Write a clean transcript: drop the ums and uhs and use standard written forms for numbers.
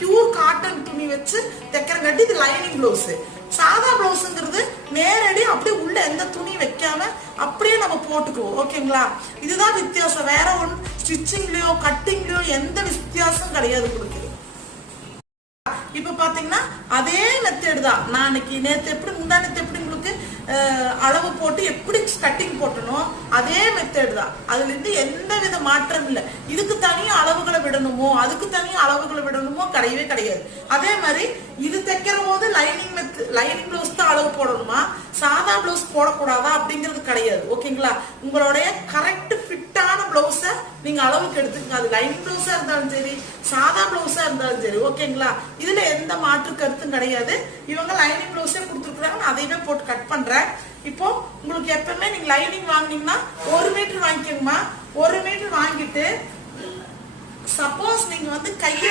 Pure cotton துணி வச்சு தைக்கிறங்காட்டி இது லைனிங் பிளவுஸ். சாதா பிளவுஸ்ங்கிறது நேரடி அப்படியே உள்ள எந்த துணி வைக்காம அப்படியே நம்ம போட்டுக்குவோம். ஓகேங்களா? இதுதான் வித்தியாசம். வேற ஒன்று ஸ்டிச்சிங்லயோ கட்டிங்லயோ எந்த வித்தியாசம் கிடையாது உங்களுக்கு. இப்ப பாத்தீங்கன்னா அதே மெத்தட் தான். நான் அன்னைக்கு நேத்து எப்படி முந்தானத்து எப்படி உங்களுக்கு அளவு போட்டு எப்படி கட்டிங் போட்டணும் அதே மெத்தட் தான். அதுல இருந்து எந்த வித மாற்றம் இல்லை. இதுக்கு தனியா அளவுகளை விடணுமோ அதுக்கு தனியா அளவுகளை விடணுமோ கிடையவே கிடையாது. அதே மாதிரி இது தைக்கிற போது லைனிங் பிளவுஸ் தான் அளவு போடணுமா சாதா பிளவுஸ் போடக்கூடாதா அப்படிங்கிறது கிடையாது. ஓகேங்களா? உங்களுடைய கரெக்ட் ஃபிட்டான பிளவுஸ நீங்க அளவுக்கு எடுத்துக்கங்க. அது லைனிங் பிளவுஸா இருந்தாலும் சரி சாதா பிளவுஸா இருந்தாலும் சரி. ஓகேங்களா? இதுல எந்த மாற்று கருத்தும் கிடையாது. இவங்க லைனிங் பிளவுஸே கொடுத்துருக்காங்க. நான் அதையுமே போட்டு கட் பண்றேன். இப்போ உங்களுக்கு எப்பவுமே நீங்க லைனிங் வாங்கினீங்கன்னா 1 மீட்டர் வாங்கிக்கோங்கம்மா. 1 மீட்டர் வாங்கிட்டு சப்போஸ் நீங்க கையை